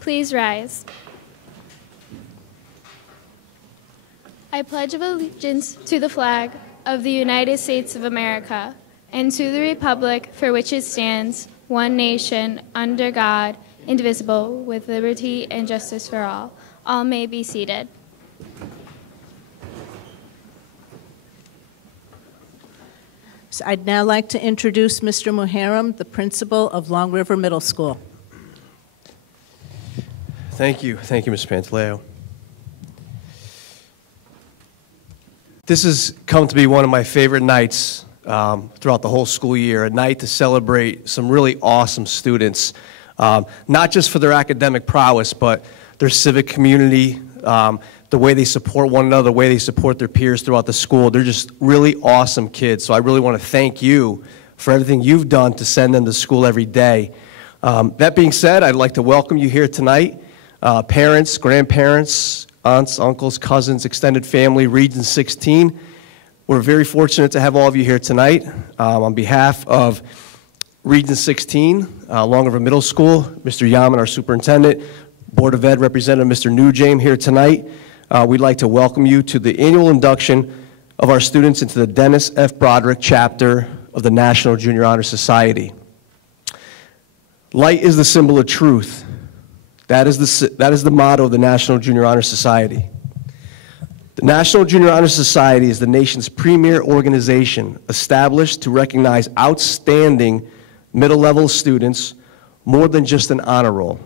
Please rise. I pledge allegiance to the flag of the United States of America and to the republic for which it stands, one nation, under God, indivisible, with liberty and justice for all. All may be seated. So I'd now like to introduce Mr. Muharrem, the principal of Long River Middle School. Thank you, Ms. Pantaleo. This has come to be one of my favorite nights throughout the whole school year, a night to celebrate some really awesome students, not just for their academic prowess, but their civic community, the way they support one another, the way they support their peers throughout the school. They're just really awesome kids. So I really want to thank you for everything you've done to send them to school every day. That being said, I'd like to welcome you here tonight. Parents, grandparents, aunts, uncles, cousins, extended family, Region 16. We're very fortunate to have all of you here tonight. On behalf of Region 16, Long River Middle School, Mr. Yaman, our superintendent, Board of Ed Representative Mr. Newjame here tonight. We'd like to welcome you to the annual induction of our students into the Dennis F. Broderick chapter of the National Junior Honor Society. Light is the symbol of truth. That is the motto of the National Junior Honor Society. The National Junior Honor Society is the nation's premier organization established to recognize outstanding middle-level students more than just an honor roll.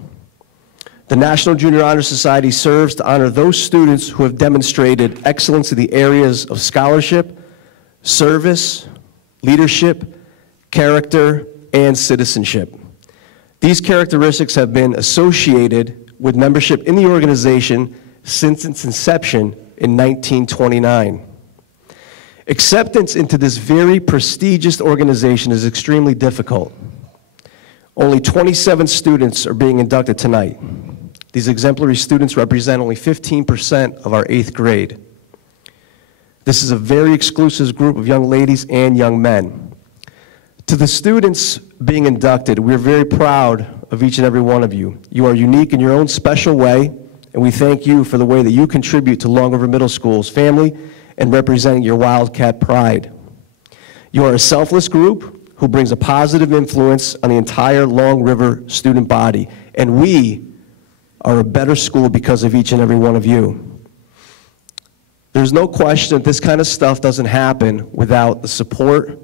The National Junior Honor Society serves to honor those students who have demonstrated excellence in the areas of scholarship, service, leadership, character, and citizenship. These characteristics have been associated with membership in the organization since its inception in 1929. Acceptance into this very prestigious organization is extremely difficult. Only 27 students are being inducted tonight. These exemplary students represent only 15% of our 8th grade. This is a very exclusive group of young ladies and young men. To the students being inducted, we're very proud of each and every one of you. You are unique in your own special way, and we thank you for the way that you contribute to Long River Middle School's family and representing your Wildcat pride. You are a selfless group who brings a positive influence on the entire Long River student body, and we are a better school because of each and every one of you. There's no question that this kind of stuff doesn't happen without the support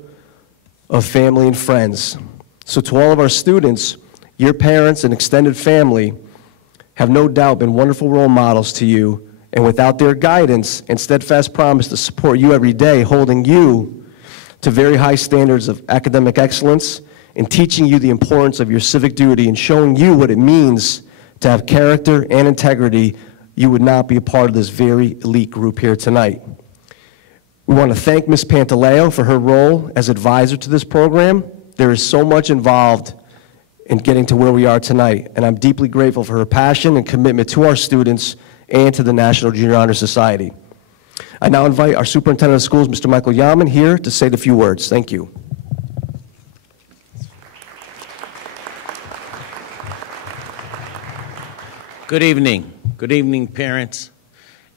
of family and friends. So to all of our students, your parents and extended family have no doubt been wonderful role models to you, and without their guidance and steadfast promise to support you every day, holding you to very high standards of academic excellence and teaching you the importance of your civic duty and showing you what it means to have character and integrity, you would not be a part of this very elite group here tonight. We want to thank Ms. Pantaleo for her role as advisor to this program. There is so much involved in getting to where we are tonight, and I'm deeply grateful for her passion and commitment to our students and to the National Junior Honor Society. I now invite our Superintendent of Schools, Mr. Michael Yaman, here to say the few words. Thank you. Good evening. Good evening, parents.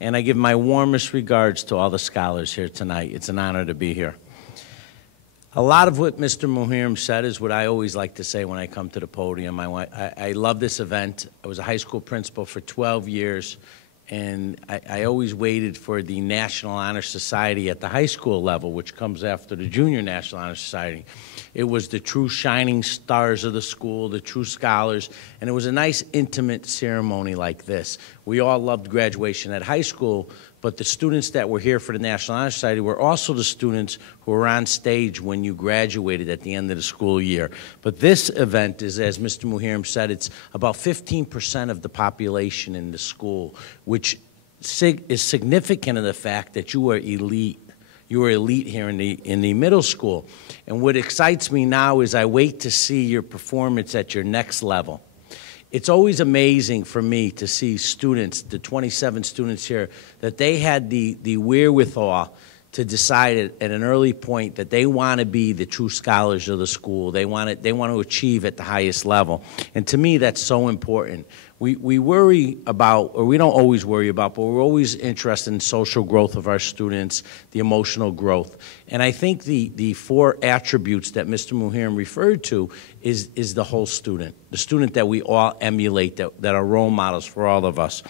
And I give my warmest regards to all the scholars here tonight. It's an honor to be here. A lot of what Mr. Muharrem said is what I always like to say when I come to the podium. I love this event. I was a high school principal for 12 years, and I always waited for the National Honor Society at the high school level, which comes after the Junior National Honor Society. It was the true shining stars of the school, the true scholars, and it was a nice, intimate ceremony like this. We all loved graduation at high school, but the students that were here for the National Honor Society were also the students who were on stage when you graduated at the end of the school year. But this event is, as Mr. Muharrem said, it's about 15% of the population in the school, which is significant in the fact that you are elite. You are elite here in the middle school. And what excites me now is I wait to see your performance at your next level. It's always amazing for me to see students, the 27 students here, that they had the wherewithal to decide at an early point that they want to be the true scholars of the school. They want to achieve at the highest level. And to me, that's so important. we worry about, or we don't always worry about, but we're always interested in social growth of our students, the emotional growth. And I think the 4 attributes that Mr. Muhiram referred to is the whole student, the student that we all emulate, that are role models for all of us.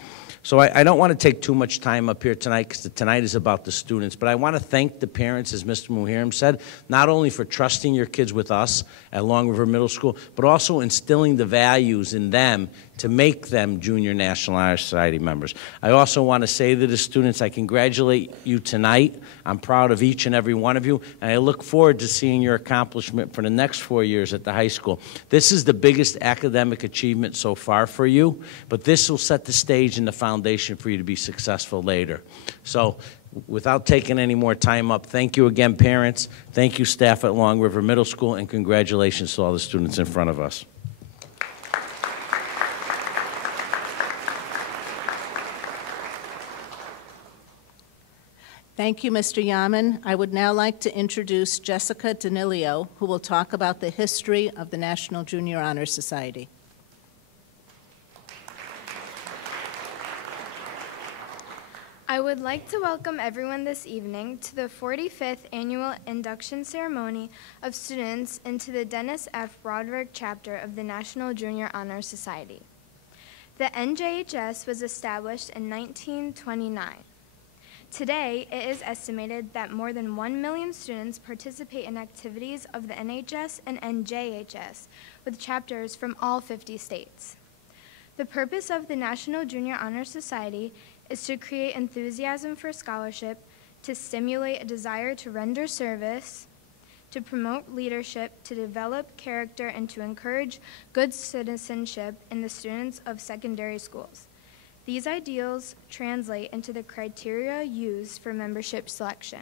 So I don't want to take too much time up here tonight, because tonight is about the students, but I want to thank the parents, as Mr. Muhiram said, not only for trusting your kids with us at Long River Middle School, but also instilling the values in them to make them Junior National Honor Society members. I also want to say to the students, I congratulate you tonight. I'm proud of each and every one of you, and I look forward to seeing your accomplishment for the next 4 years at the high school. This is the biggest academic achievement so far for you, but this will set the stage and the foundation for you to be successful later. So, without taking any more time up, thank you again, parents. Thank you, staff at Long River Middle School, and congratulations to all the students in front of us. Thank you, Mr. Yaman. I would now like to introduce Jessica Danilio, who will talk about the history of the National Junior Honor Society. I would like to welcome everyone this evening to the 45th Annual Induction Ceremony of students into the Dennis F. Broderick chapter of the National Junior Honor Society. The NJHS was established in 1929. Today, it is estimated that more than 1 million students participate in activities of the NHS and NJHS, with chapters from all 50 states. The purpose of the National Junior Honor Society is to create enthusiasm for scholarship, to stimulate a desire to render service, to promote leadership, to develop character, and to encourage good citizenship in the students of secondary schools. These ideals translate into the criteria used for membership selection.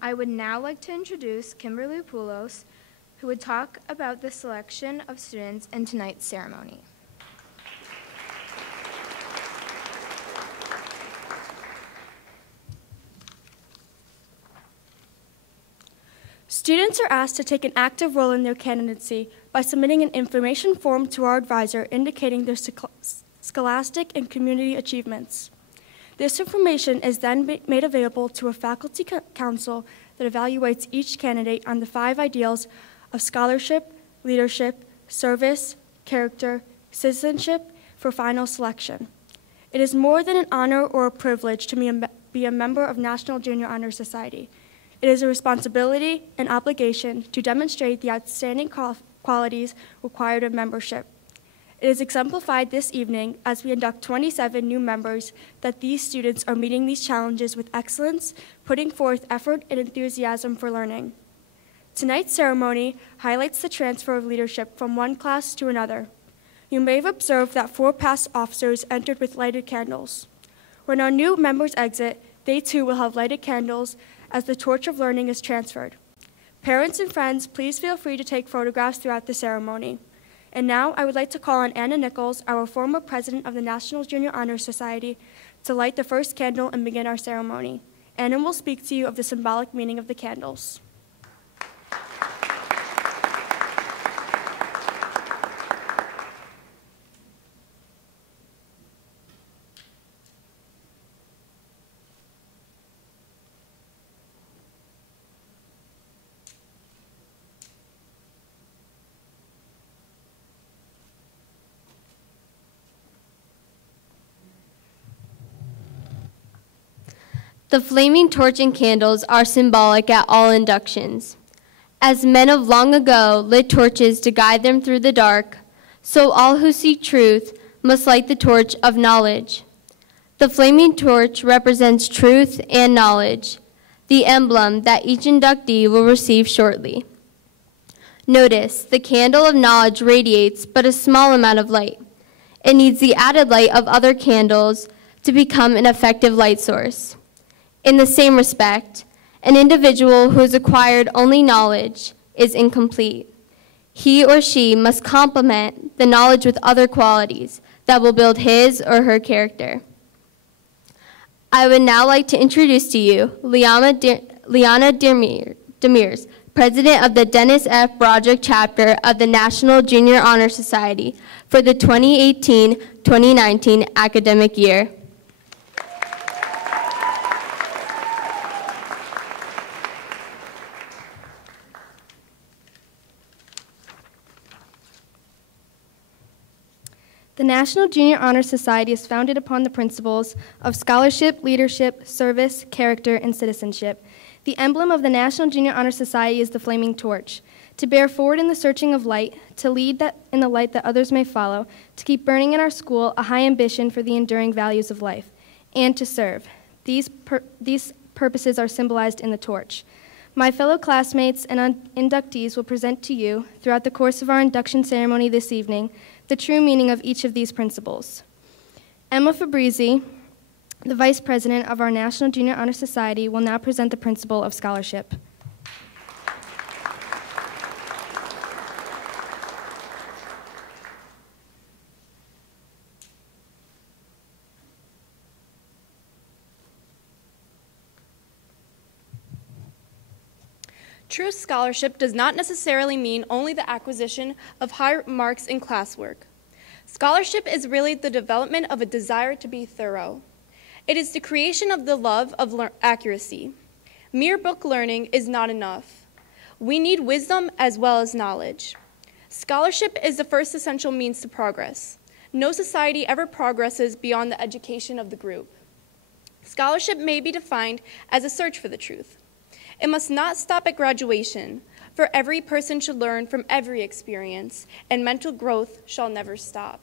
I would now like to introduce Kimberly Poulos, who would talk about the selection of students in tonight's ceremony. Students are asked to take an active role in their candidacy by submitting an information form to our advisor indicating their scholastic and community achievements. This information is then made available to a faculty council that evaluates each candidate on the 5 ideals of scholarship, leadership, service, character, citizenship for final selection. It is more than an honor or a privilege to be a member of National Junior Honor Society. It is a responsibility and obligation to demonstrate the outstanding qualities required of membership. It is exemplified this evening as we induct 27 new members that these students are meeting these challenges with excellence, putting forth effort and enthusiasm for learning. Tonight's ceremony highlights the transfer of leadership from one class to another. You may have observed that 4 past officers entered with lighted candles. When our new members exit, they too will have lighted candles as the torch of learning is transferred. Parents and friends, please feel free to take photographs throughout the ceremony. And now I would like to call on Anna Nichols, our former president of the National Junior Honor Society, to light the first candle and begin our ceremony. Anna will speak to you of the symbolic meaning of the candles. The flaming torch and candles are symbolic at all inductions. As men of long ago lit torches to guide them through the dark, so all who seek truth must light the torch of knowledge. The flaming torch represents truth and knowledge, the emblem that each inductee will receive shortly. Notice, the candle of knowledge radiates but a small amount of light. It needs the added light of other candles to become an effective light source. In the same respect, an individual who has acquired only knowledge is incomplete. He or she must complement the knowledge with other qualities that will build his or her character. I would now like to introduce to you Liana Demirs, President of the Dennis F. Broderick Chapter of the National Junior Honor Society for the 2018-2019 academic year. The National Junior Honor Society is founded upon the principles of scholarship, leadership, service, character, and citizenship. The emblem of the National Junior Honor Society is the flaming torch. To bear forward in the searching of light, to lead in the light that others may follow, to keep burning in our school a high ambition for the enduring values of life, and to serve. These purposes are symbolized in the torch. My fellow classmates and inductees will present to you, throughout the course of our induction ceremony this evening, the true meaning of each of these principles. Emma Fabrizi, the Vice President of our National Junior Honor Society, will now present the principle of scholarship. True scholarship does not necessarily mean only the acquisition of high marks in classwork. Scholarship is really the development of a desire to be thorough. It is the creation of the love of accuracy. Mere book learning is not enough. We need wisdom as well as knowledge. Scholarship is the first essential means to progress. No society ever progresses beyond the education of the group. Scholarship may be defined as a search for the truth. It must not stop at graduation, for every person should learn from every experience, and mental growth shall never stop.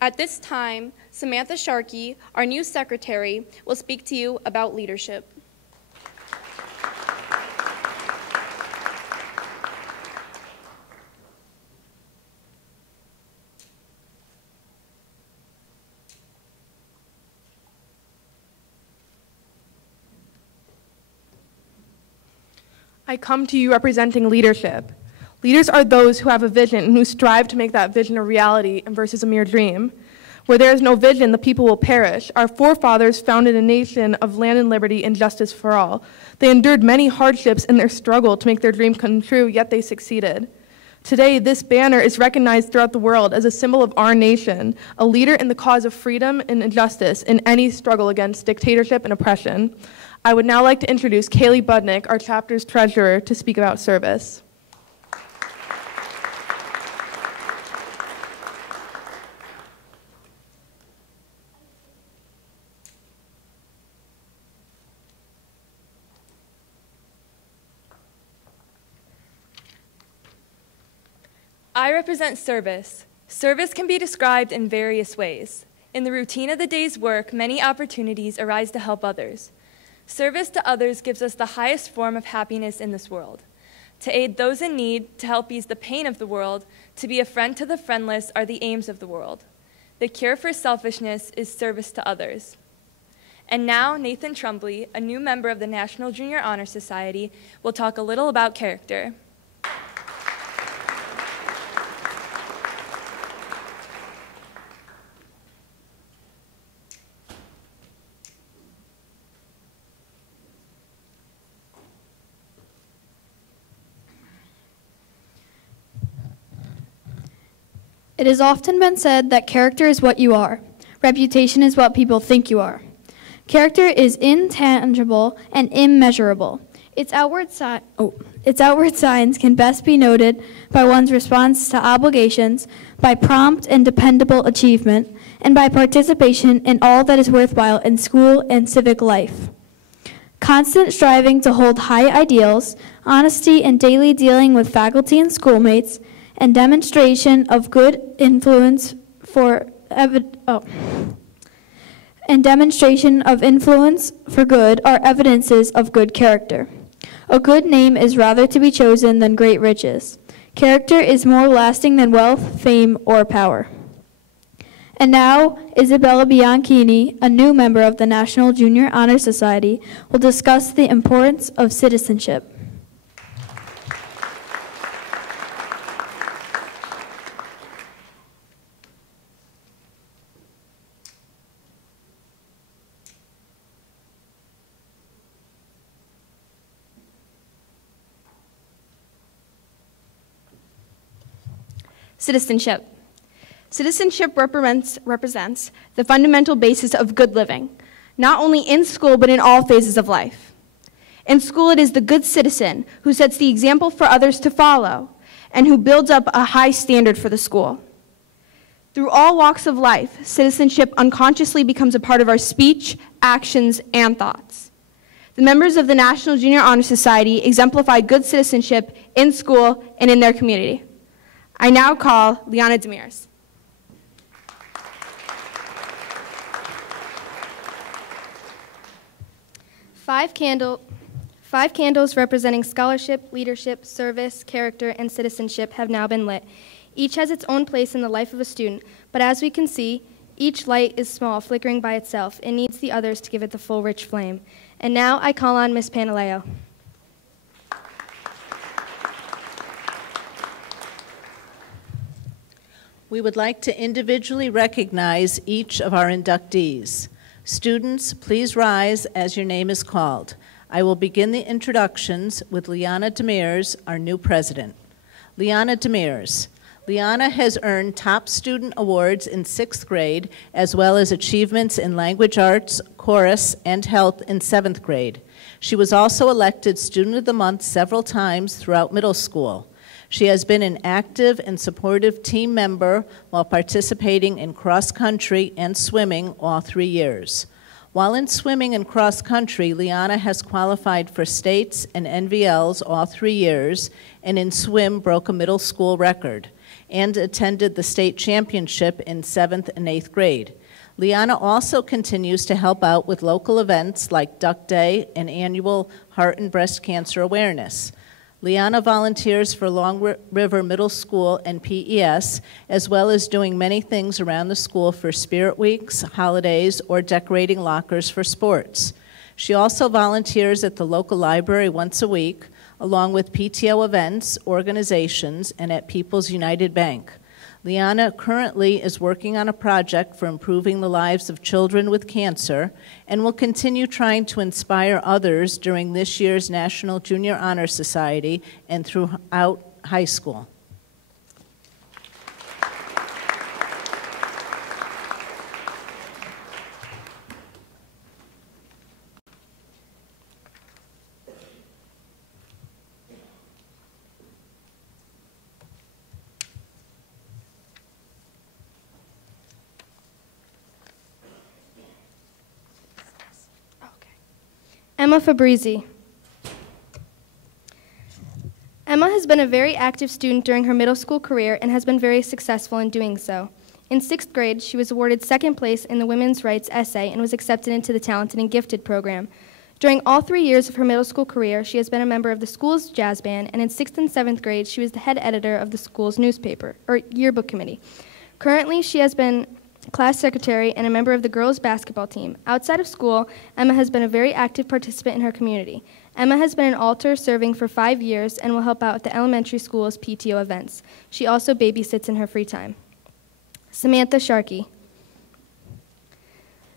At this time, Samantha Sharkey, our new secretary, will speak to you about leadership. I come to you representing leadership. Leaders are those who have a vision and who strive to make that vision a reality and versus a mere dream. Where there is no vision, the people will perish. Our forefathers founded a nation of land and liberty and justice for all. They endured many hardships in their struggle to make their dream come true, yet they succeeded. Today, this banner is recognized throughout the world as a symbol of our nation, a leader in the cause of freedom and justice in any struggle against dictatorship and oppression. I would now like to introduce Kaylee Budnick, our chapter's treasurer, to speak about service. I represent service. Service can be described in various ways. In the routine of the day's work, many opportunities arise to help others. Service to others gives us the highest form of happiness in this world. To aid those in need, to help ease the pain of the world, to be a friend to the friendless are the aims of the world. The cure for selfishness is service to others. And now, Nathan Trumbley, a new member of the National Junior Honor Society, will talk a little about character. It has often been said that character is what you are. Reputation is what people think you are. Character is intangible and immeasurable. Its outward signs can best be noted by one's response to obligations, by prompt and dependable achievement, and by participation in all that is worthwhile in school and civic life. Constant striving to hold high ideals, honesty in daily dealing with faculty and schoolmates, and demonstration of good influence for good are evidences of good character. A good name is rather to be chosen than great riches. Character is more lasting than wealth, fame, or power. And now, Isabella Bianchini, a new member of the National Junior Honor Society, will discuss the importance of citizenship. Citizenship. Citizenship represents the fundamental basis of good living, not only in school but in all phases of life. In school, it is the good citizen who sets the example for others to follow and who builds up a high standard for the school. Through all walks of life, citizenship unconsciously becomes a part of our speech, actions, and thoughts. The members of the National Junior Honor Society exemplify good citizenship in school and in their community. I now call Liana Demirs. Five candles representing scholarship, leadership, service, character, and citizenship have now been lit. Each has its own place in the life of a student, but as we can see, each light is small, flickering by itself. It needs the others to give it the full, rich flame. And now I call on Ms. Panaleo. We would like to individually recognize each of our inductees. Students, please rise as your name is called. I will begin the introductions with Liana Demirs, our new president. Liana Demirs. Liana has earned top student awards in 6th grade, as well as achievements in language arts, chorus, and health in 7th grade. She was also elected Student of the Month several times throughout middle school. She has been an active and supportive team member while participating in cross-country and swimming all 3 years. While in swimming and cross-country, Liana has qualified for states and NVLs all 3 years, and in swim broke a middle school record, and attended the state championship in 7th and 8th grade. Liana also continues to help out with local events like Duck Day and annual Heart and Breast Cancer Awareness. Liana volunteers for Long River Middle School and PES, as well as doing many things around the school for Spirit Weeks, holidays, or decorating lockers for sports. She also volunteers at the local library once a week, along with PTO events, organizations, and at People's United Bank. Liana currently is working on a project for improving the lives of children with cancer and will continue trying to inspire others during this year's National Junior Honor Society and throughout high school. Emma Fabrizi. Emma has been a very active student during her middle school career and has been very successful in doing so. In 6th grade, she was awarded 2nd place in the Women's Rights Essay and was accepted into the Talented and Gifted program. During all 3 years of her middle school career, she has been a member of the school's jazz band, and in 6th and 7th grade, she was the head editor of the school's newspaper, or yearbook committee. Currently, she has been class secretary and a member of the girls' basketball team. Outside of school, Emma has been a very active participant in her community. Emma has been an altar serving for 5 years and will help out at the elementary school's PTO events. She also babysits in her free time. Samantha Sharkey.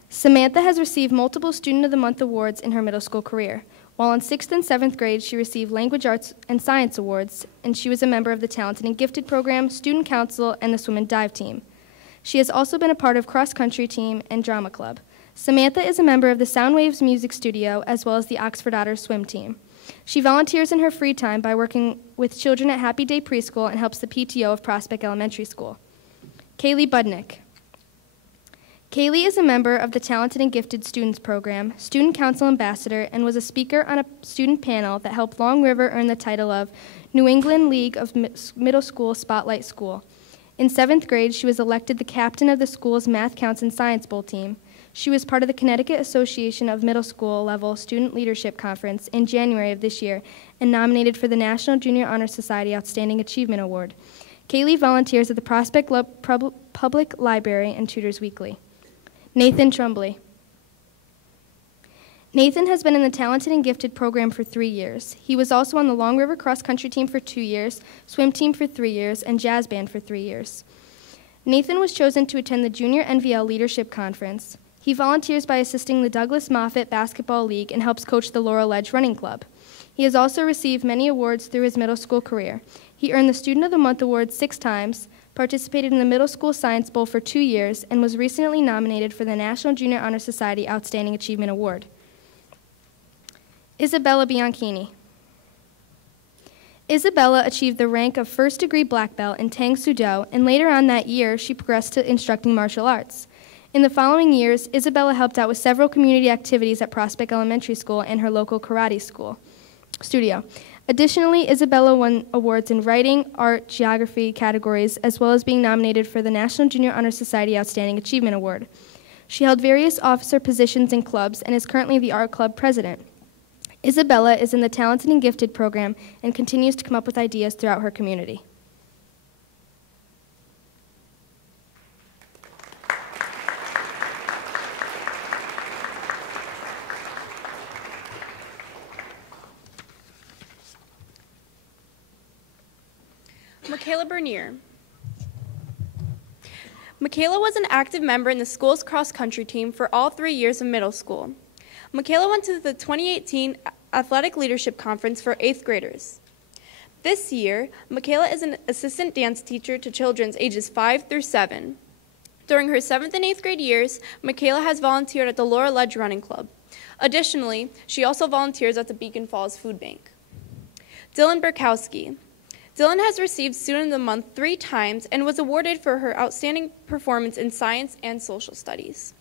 Samantha has received multiple Student of the Month awards in her middle school career. While in 6th and 7th grade, she received Language Arts and Science awards, and she was a member of the Talented and Gifted program, Student Council, and the Swim and Dive team. She has also been a part of cross-country team and drama club. Samantha is a member of the Soundwaves Music Studio as well as the Oxford Otters swim team. She volunteers in her free time by working with children at Happy Day Preschool and helps the PTO of Prospect Elementary School. Kaylee Budnick. Kaylee is a member of the Talented and Gifted Students Program, Student Council Ambassador, and was a speaker on a student panel that helped Long River earn the title of New England League of Middle School Spotlight School. In 7th grade, she was elected the captain of the school's Math Counts and Science Bowl team. She was part of the Connecticut Association of Middle School Level Student Leadership Conference in January of this year and nominated for the National Junior Honor Society Outstanding Achievement Award. Kaylee volunteers at the Prospect Public Library and tutors weekly. Nathan Trumbley. Nathan has been in the Talented and Gifted program for 3 years. He was also on the Long River Cross Country team for 2 years, swim team for 3 years, and jazz band for 3 years. Nathan was chosen to attend the Junior NVL Leadership Conference. He volunteers by assisting the Douglas Moffett Basketball League and helps coach the Laurel Edge Running Club. He has also received many awards through his middle school career. He earned the Student of the Month award 6 times, participated in the Middle School Science Bowl for 2 years, and was recently nominated for the National Junior Honor Society Outstanding Achievement Award. Isabella Bianchini. Isabella achieved the rank of first-degree black belt in Tang Soo Do, and later on that year, she progressed to instructing martial arts. In the following years, Isabella helped out with several community activities at Prospect Elementary School and her local karate studio. Additionally, Isabella won awards in writing, art, geography categories, as well as being nominated for the National Junior Honor Society Outstanding Achievement Award. She held various officer positions in clubs and is currently the art club president. Isabella is in the Talented and Gifted program and continues to come up with ideas throughout her community. Michaela Bernier. Michaela was an active member in the school's cross-country team for all 3 years of middle school. Michaela went to the 2018 Athletic Leadership Conference for 8th graders. This year, Michaela is an assistant dance teacher to children ages 5 through 7. During her 7th and 8th grade years, Michaela has volunteered at the Laura Ledge Running Club. Additionally, she also volunteers at the Beacon Falls Food Bank. Dylan Burkowski. Dylan has received Student of the Month 3 times and was awarded for her outstanding performance in science and social studies.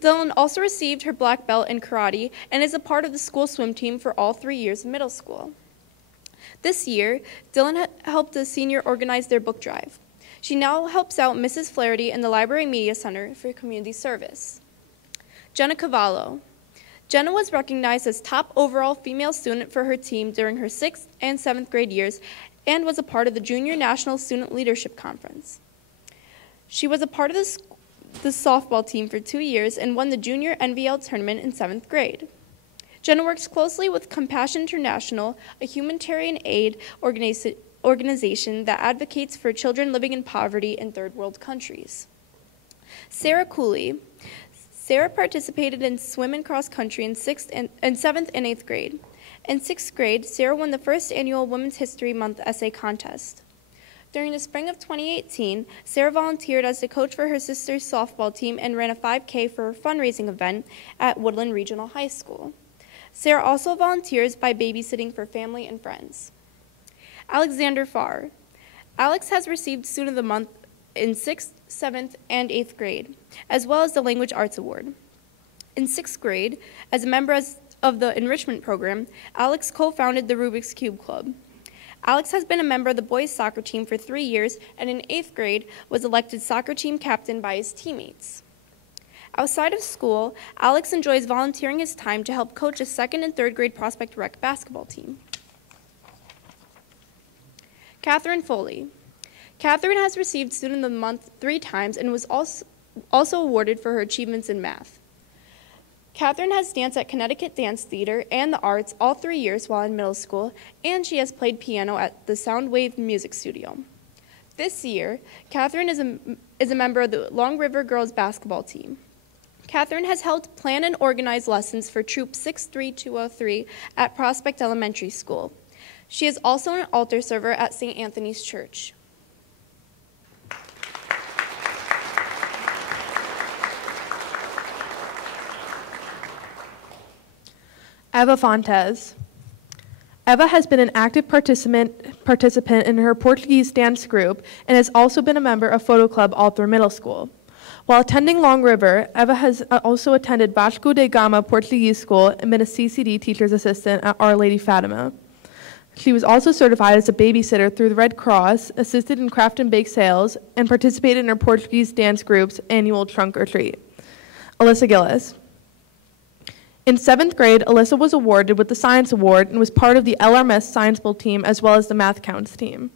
Dylan also received her black belt in karate and is a part of the school swim team for all 3 years of middle school. This year, Dylan helped the senior organize their book drive. She now helps out Mrs. Flaherty in the Library Media Center for community service. Jenna Cavallo. Jenna was recognized as top overall female student for her team during her 6th and 7th grade years and was a part of the Junior National Student Leadership Conference. She was a part of the softball team for 2 years and won the Junior NVL tournament in 7th grade. Jenna works closely with Compassion International, a humanitarian aid organization that advocates for children living in poverty in third world countries. Sarah Cooley. Sarah participated in swim and cross country in 7th and 8th grade. In 6th grade, Sarah won the first annual Women's History Month essay contest. During the spring of 2018, Sarah volunteered as the coach for her sister's softball team and ran a 5K for a fundraising event at Woodland Regional High School. Sarah also volunteers by babysitting for family and friends. Alexander Farr. Alex has received Student of the Month in 6th, 7th, and 8th grade, as well as the Language Arts Award. In 6th grade, as a member of the enrichment program, Alex co-founded the Rubik's Cube Club. Alex has been a member of the boys soccer team for 3 years and in 8th grade was elected soccer team captain by his teammates. Outside of school, Alex enjoys volunteering his time to help coach a 2nd and 3rd grade Prospect Rec basketball team. Catherine Foley. Catherine has received Student of the Month 3 times and was also awarded for her achievements in math. Catherine has danced at Connecticut Dance Theater and the Arts all 3 years while in middle school, and she has played piano at the Soundwave Music Studio. This year, Catherine is a member of the Long River Girls basketball team. Catherine has helped plan and organize lessons for Troop 63203 at Prospect Elementary School. She is also an altar server at St. Anthony's Church. Eva Fontes. Eva has been an active participant in her Portuguese dance group and has also been a member of Photo Club all through middle school. While attending Long River, Eva has also attended Vasco da Gama Portuguese School and been a CCD teacher's assistant at Our Lady Fatima. She was also certified as a babysitter through the Red Cross, assisted in craft and bake sales, and participated in her Portuguese dance group's annual trunk or treat. Alyssa Gillis. In 7th grade, Alyssa was awarded with the Science Award and was part of the LRMS Science Bowl team as well as the Math Counts team.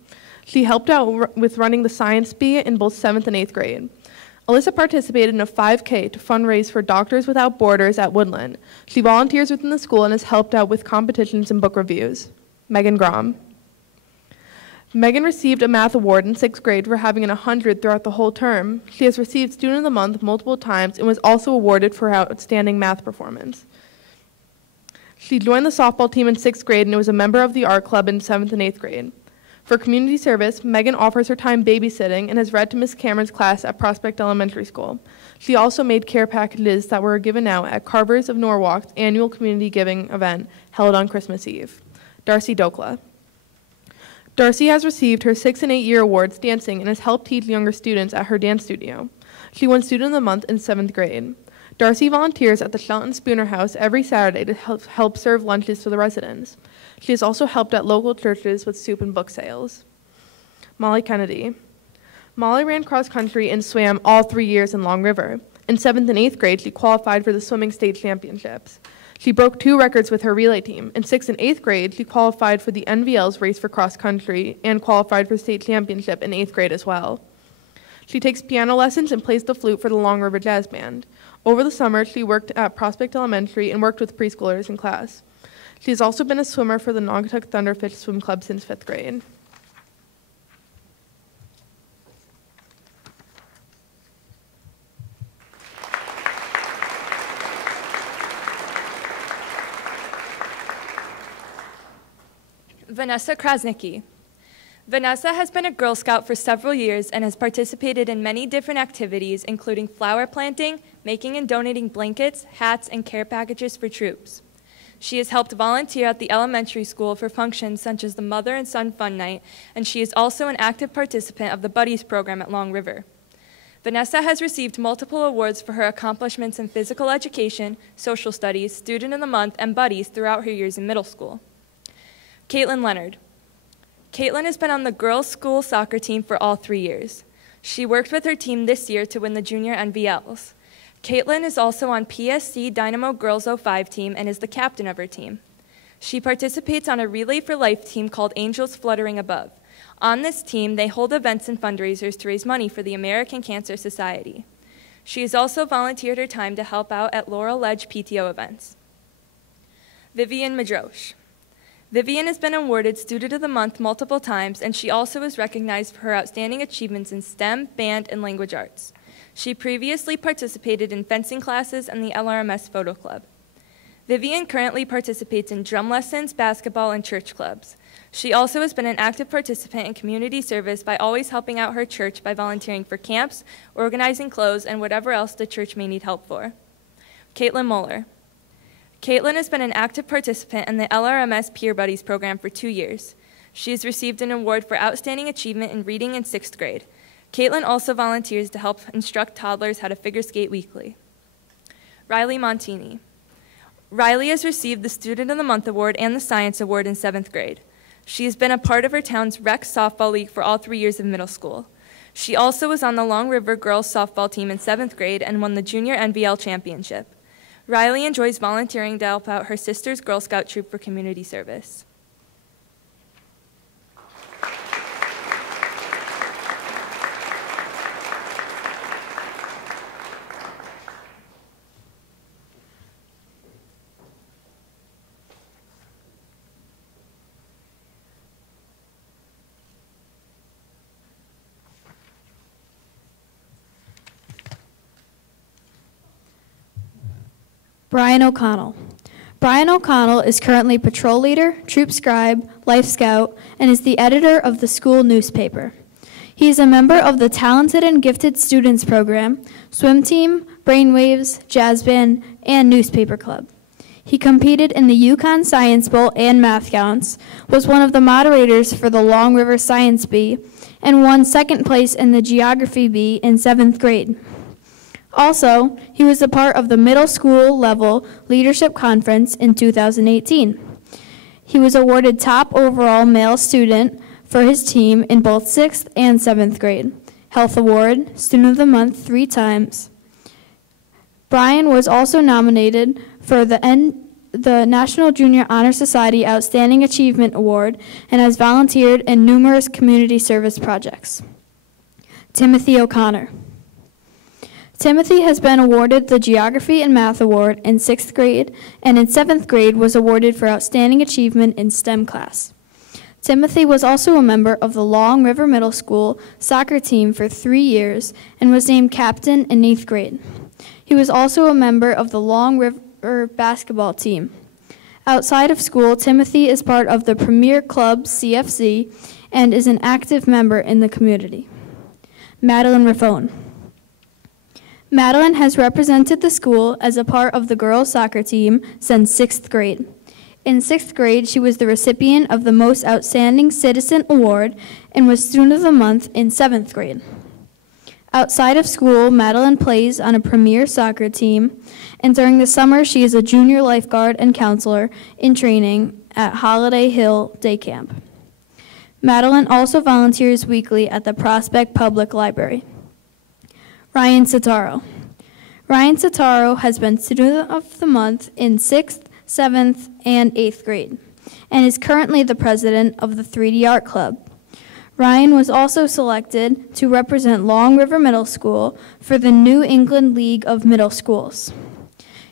She helped out with running the Science Bee in both 7th and 8th grade. Alyssa participated in a 5K to fundraise for Doctors Without Borders at Woodland. She volunteers within the school and has helped out with competitions and book reviews. Megan Grom. Megan received a math award in 6th grade for having an 100 throughout the whole term. She has received Student of the Month multiple times and was also awarded for her outstanding math performance. She joined the softball team in 6th grade and was a member of the art club in 7th and 8th grade. For community service, Megan offers her time babysitting and has read to Miss Cameron's class at Prospect Elementary School. She also made care packages that were given out at Carvers of Norwalk's annual community giving event held on Christmas Eve. Darcy Dokla. Darcy has received her 6- and 8-year awards dancing and has helped teach younger students at her dance studio. She won Student of the Month in 7th grade. Darcy volunteers at the Shelton Spooner House every Saturday to help serve lunches to the residents. She has also helped at local churches with soup and book sales. Molly Kennedy. Molly ran cross country and swam all 3 years in Long River. In 7th and 8th grade, she qualified for the swimming state championships. She broke 2 records with her relay team. In 6th and 8th grade, she qualified for the NVL's race for cross country and qualified for state championship in 8th grade as well. She takes piano lessons and plays the flute for the Long River Jazz Band. Over the summer, she worked at Prospect Elementary and worked with preschoolers in class. She has also been a swimmer for the Naugatuck Thunderfish Swim Club since 5th grade. Vanessa Krasnicki. Vanessa has been a Girl Scout for several years and has participated in many different activities, including flower planting, making and donating blankets, hats, and care packages for troops. She has helped volunteer at the elementary school for functions such as the Mother and Son Fun Night, and she is also an active participant of the Buddies program at Long River. Vanessa has received multiple awards for her accomplishments in physical education, social studies, Student of the Month, and Buddies throughout her years in middle school. Caitlin Leonard. Caitlin has been on the girls' school soccer team for all 3 years. She worked with her team this year to win the junior NVLs. Caitlin is also on PSC Dynamo Girls 05 team and is the captain of her team. She participates on a Relay for Life team called Angels Fluttering Above. On this team, they hold events and fundraisers to raise money for the American Cancer Society. She has also volunteered her time to help out at Laurel Ledge PTO events. Vivian Madrosh. Vivian has been awarded Student of the Month multiple times, and she also is recognized for her outstanding achievements in STEM, band, and language arts. She previously participated in fencing classes and the LRMS Photo Club. Vivian currently participates in drum lessons, basketball, and church clubs. She also has been an active participant in community service by always helping out her church by volunteering for camps, organizing clothes, and whatever else the church may need help for. Caitlin Moeller. Caitlin has been an active participant in the LRMS Peer Buddies program for 2 years. She has received an award for outstanding achievement in reading in 6th grade. Caitlin also volunteers to help instruct toddlers how to figure skate weekly. Riley Montini. Riley has received the Student of the Month Award and the Science Award in 7th grade. She has been a part of her town's rec softball league for all 3 years of middle school. She also was on the Long River girls softball team in 7th grade and won the junior NVL championship. Riley enjoys volunteering to help out her sister's Girl Scout troop for community service. Brian O'Connell. Brian O'Connell is currently patrol leader, troop scribe, life scout, and is the editor of the school newspaper. He is a member of the Talented and Gifted Students Program, swim team, brainwaves, jazz band, and newspaper club. He competed in the Yukon Science Bowl and Math Counts, was one of the moderators for the Long River Science Bee, and won 2nd place in the Geography Bee in 7th grade. Also, he was a part of the middle school level leadership conference in 2018. He was awarded top overall male student for his team in both 6th and 7th grade, Health Award, Student of the Month 3 times. Brian was also nominated for the National Junior Honor Society Outstanding Achievement Award and has volunteered in numerous community service projects. Timothy O'Connor. Timothy has been awarded the Geography and Math Award in 6th grade, and in 7th grade was awarded for Outstanding Achievement in STEM class. Timothy was also a member of the Long River Middle School soccer team for 3 years and was named captain in 8th grade. He was also a member of the Long River basketball team. Outside of school, Timothy is part of the Premier Club CFC and is an active member in the community. Madeline Raffone. Madeline has represented the school as a part of the girls' soccer team since 6th grade. In 6th grade, she was the recipient of the Most Outstanding Citizen Award and was Student of the Month in 7th grade. Outside of school, Madeline plays on a premier soccer team, and during the summer, she is a junior lifeguard and counselor in training at Holiday Hill Day Camp. Madeline also volunteers weekly at the Prospect Public Library. Ryan Sotaro. Ryan Sotaro has been Student of the Month in 6th, 7th, and 8th grade, and is currently the president of the 3D Art Club. Ryan was also selected to represent Long River Middle School for the New England League of Middle Schools.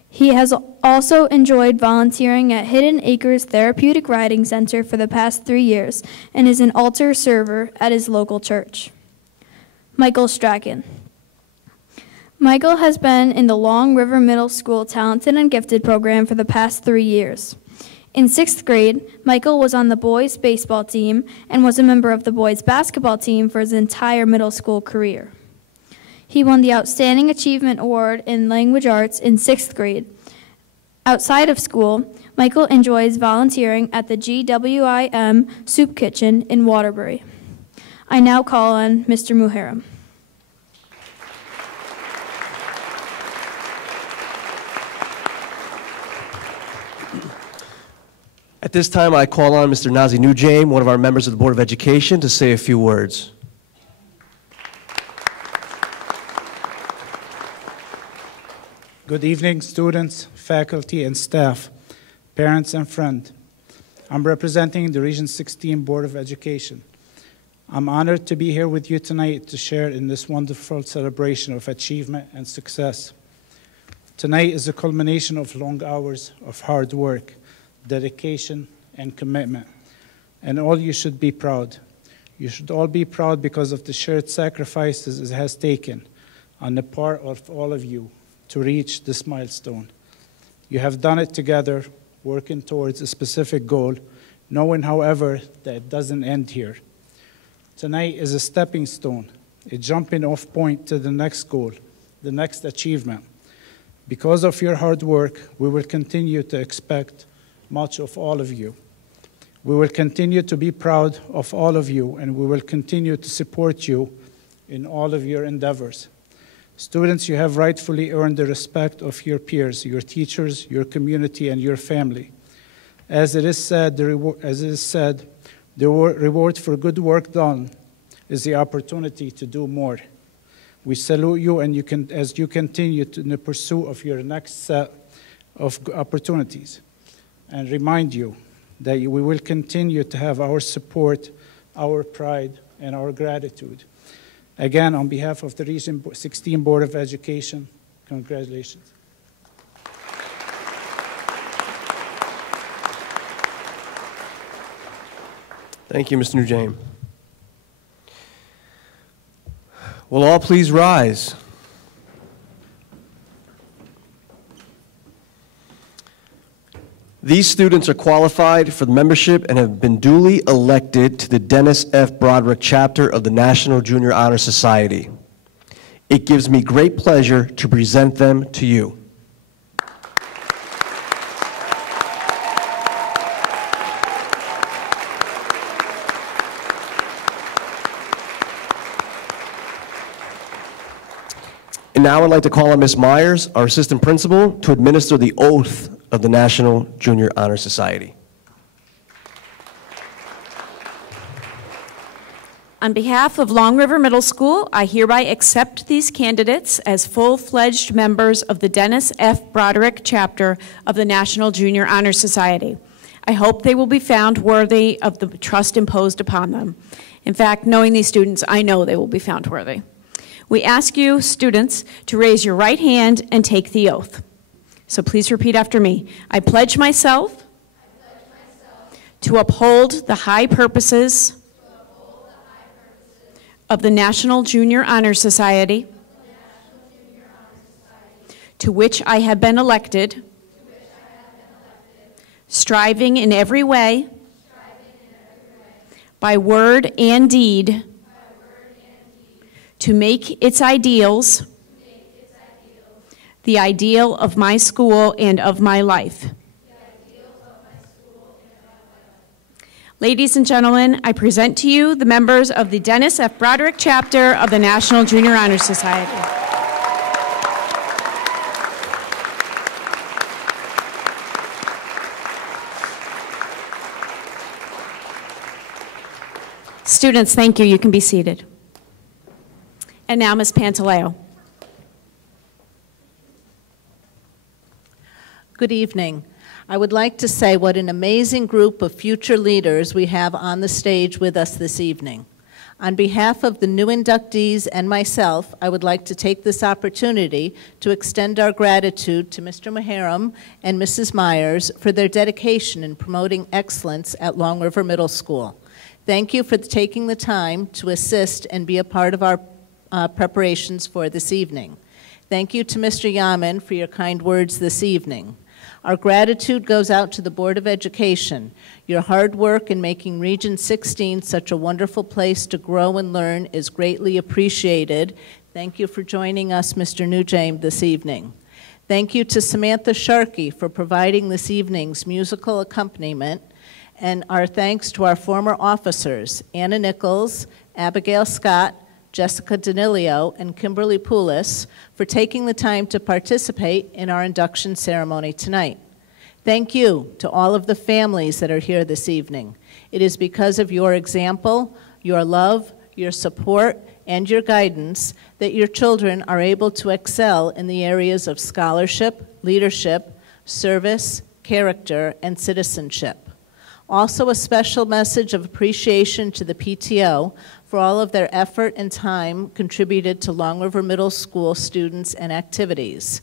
He has also enjoyed volunteering at Hidden Acres Therapeutic Riding Center for the past 3 years and is an altar server at his local church. Michael Strachan. Michael has been in the Long River Middle School Talented and Gifted program for the past 3 years. In 6th grade, Michael was on the boys' baseball team and was a member of the boys' basketball team for his entire middle school career. He won the Outstanding Achievement Award in Language Arts in 6th grade. Outside of school, Michael enjoys volunteering at the GWIM Soup Kitchen in Waterbury. I now call on Mr. Muharrem. At this time, I call on Mr. Nazi Nujame, one of our members of the Board of Education, to say a few words. Good evening, students, faculty, and staff, parents, and friends. I'm representing the Region 16 Board of Education. I'm honored to be here with you tonight to share in this wonderful celebration of achievement and success. Tonight is a culmination of long hours of hard work, dedication, and commitment, and all you should be proud. You should all be proud because of the shared sacrifices it has taken on the part of all of you to reach this milestone. You have done it together, working towards a specific goal, knowing, however, that it doesn't end here. Tonight is a stepping stone, a jumping off point to the next goal, the next achievement. Because of your hard work, we will continue to expect much of all of you. We will continue to be proud of all of you, and we will continue to support you in all of your endeavors. Students, you have rightfully earned the respect of your peers, your teachers, your community, and your family. As it is said, the reward for good work done is the opportunity to do more. We salute you, and as you continue in the pursuit of your next set of opportunities, and remind you that we will continue to have our support, our pride, and our gratitude. Again, on behalf of the Region 16 Board of Education, congratulations. Thank you, Mr. Nujame. Will all please rise? These students are qualified for the membership and have been duly elected to the Dennis F. Broderick chapter of the National Junior Honor Society. It gives me great pleasure to present them to you. And now I'd like to call on Ms. Myers, our assistant principal, to administer the oath of the National Junior Honor Society. On behalf of Long River Middle School, I hereby accept these candidates as full-fledged members of the Dennis F. Broderick chapter of the National Junior Honor Society. I hope they will be found worthy of the trust imposed upon them. In fact, knowing these students, I know they will be found worthy. We ask you, students, to raise your right hand and take the oath. So please repeat after me. I pledge myself, to uphold the high purposes of the National Junior Honor Society, to which I have been elected, striving in every way by word and deed, to make its ideals the ideal of my school and of my life. Ladies and gentlemen, I present to you the members of the Dennis F. Broderick chapter of the National Junior Honor Society. Students, thank you. You can be seated. And now, Ms. Pantaleo. Good evening. I would like to say what an amazing group of future leaders we have on the stage with us this evening. On behalf of the new inductees and myself, I would like to take this opportunity to extend our gratitude to Mr. Muharrem and Mrs. Myers for their dedication in promoting excellence at Long River Middle School. Thank you for taking the time to assist and be a part of our preparations for this evening. Thank you to Mr. Yaman for your kind words this evening. Our gratitude goes out to the Board of Education. Your hard work in making Region 16 such a wonderful place to grow and learn is greatly appreciated. Thank you for joining us, Mr. Nugent, this evening. Thank you to Samantha Sharkey for providing this evening's musical accompaniment, and our thanks to our former officers, Anna Nichols, Abigail Scott, Jessica Danilio, and Kimberly Poulis for taking the time to participate in our induction ceremony tonight. Thank you to all of the families that are here this evening. It is because of your example, your love, your support, and your guidance that your children are able to excel in the areas of scholarship, leadership, service, character, and citizenship. Also, a special message of appreciation to the PTO for all of their effort and time contributed to Long River Middle School students and activities.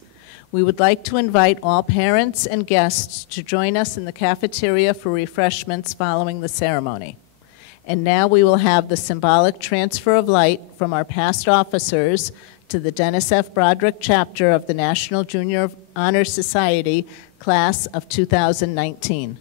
We would like to invite all parents and guests to join us in the cafeteria for refreshments following the ceremony. And now we will have the symbolic transfer of light from our past officers to the Dennis F. Broderick chapter of the National Junior Honor Society class of 2019.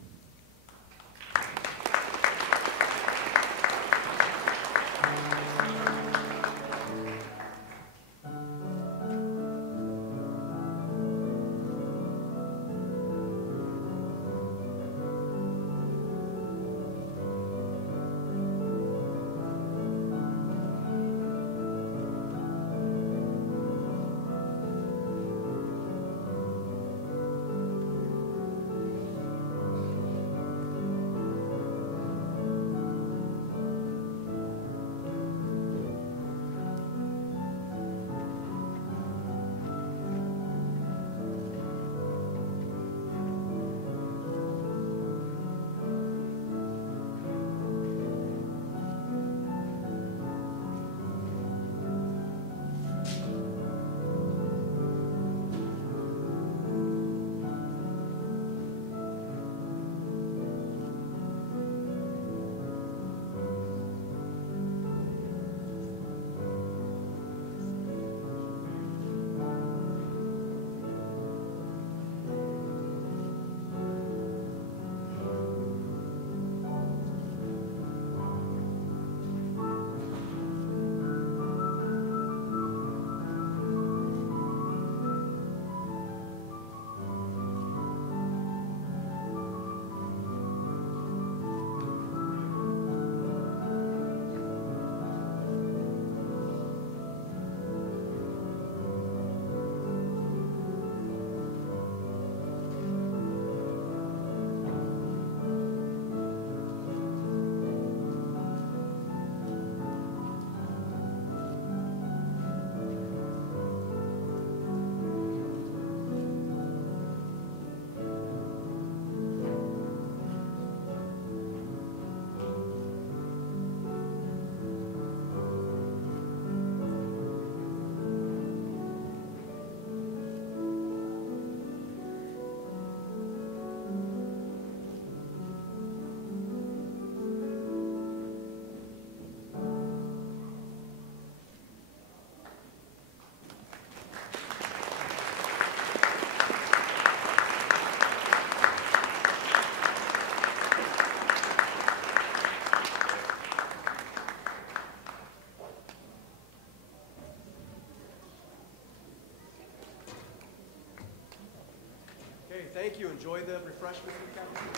Okay, thank you. Enjoy the refreshments in the cafeteria.